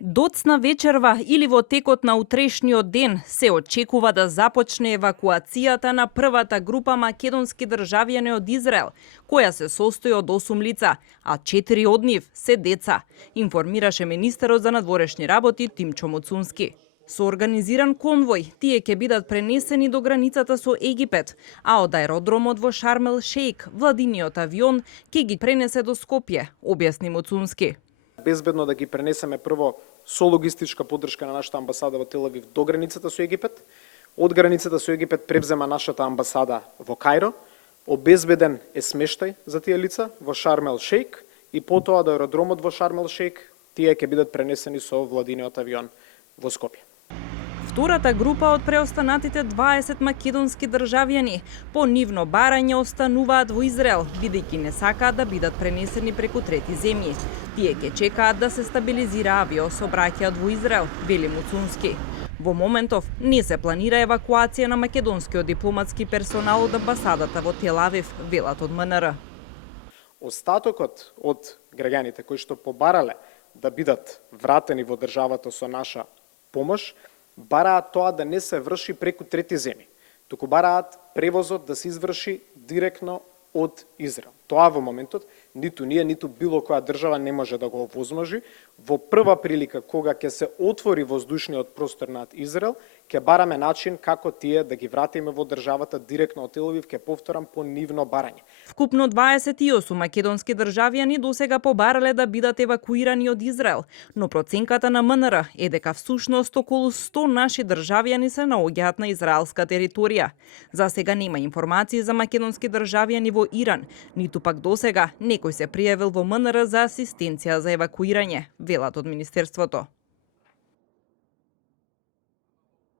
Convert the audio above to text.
Доцна вечерва или во текот на утрешниот ден се очекува да започне евакуацијата на првата група македонски државјани од Израел, која се состои од 8 лица, а 4 од нив се деца, информираше министерот за надворешни работи Тимчо Моцунски. Со организиран конвој, тие ќе бидат пренесени до границата со Египет, а од аеродромот во Шарм ел Шејк владиниот авион ќе ги пренесе до Скопје, објасни Моцунски. Безбедно да ги пренесеме прво со логистичка поддршка на нашата амбасада во Тел Авив до границата со Египет. Од границата со Египет превзема нашата амбасада во Кајро. Обезбеден е смештај за тие лица во Шарм ел Шејк и потоа до аеродромот во Шарм ел Шејк тие ќе бидат пренесени со владиниот авион во Скопје. Втората група од преостанатите 20 македонски државјани по нивно барање остануваат во Израел, бидејќи не сакаат да бидат пренесени преку трети земји. Тие ќе чекаат да се стабилизира авиосообраќајот во Израел, вели Моцунски. Во моментов не се планира евакуација на македонскиот дипломатски персонал од амбасадата во Тел Авив, велат од МНР. Остатокот од граѓаните кои што побарале да бидат вратени во државата со наша помош, бараат тоа да не се врши преку трети земји, туку бараат превозот да се изврши директно од Израел. Тоа во моментот ниту ние, ниту било која држава не може да го овозможи. Во прва прилика кога ќе се отвори воздушниот простор над Израел, ќе бараме начин како тие да ги вратиме во државата директно од Тел Авив, ќе повторам, по нивно барање. Вкупно 28 македонски државјани досега побарале да бидат евакуирани од Израел, но проценката на МНР е дека всушност околу 100 наши државјани се наоѓаат на израелска територија. За сега нема информации за македонски државјани во Иран, ниту пак досега некој се пријавил во МНР за асистенција за евакуирање, велат од министерството.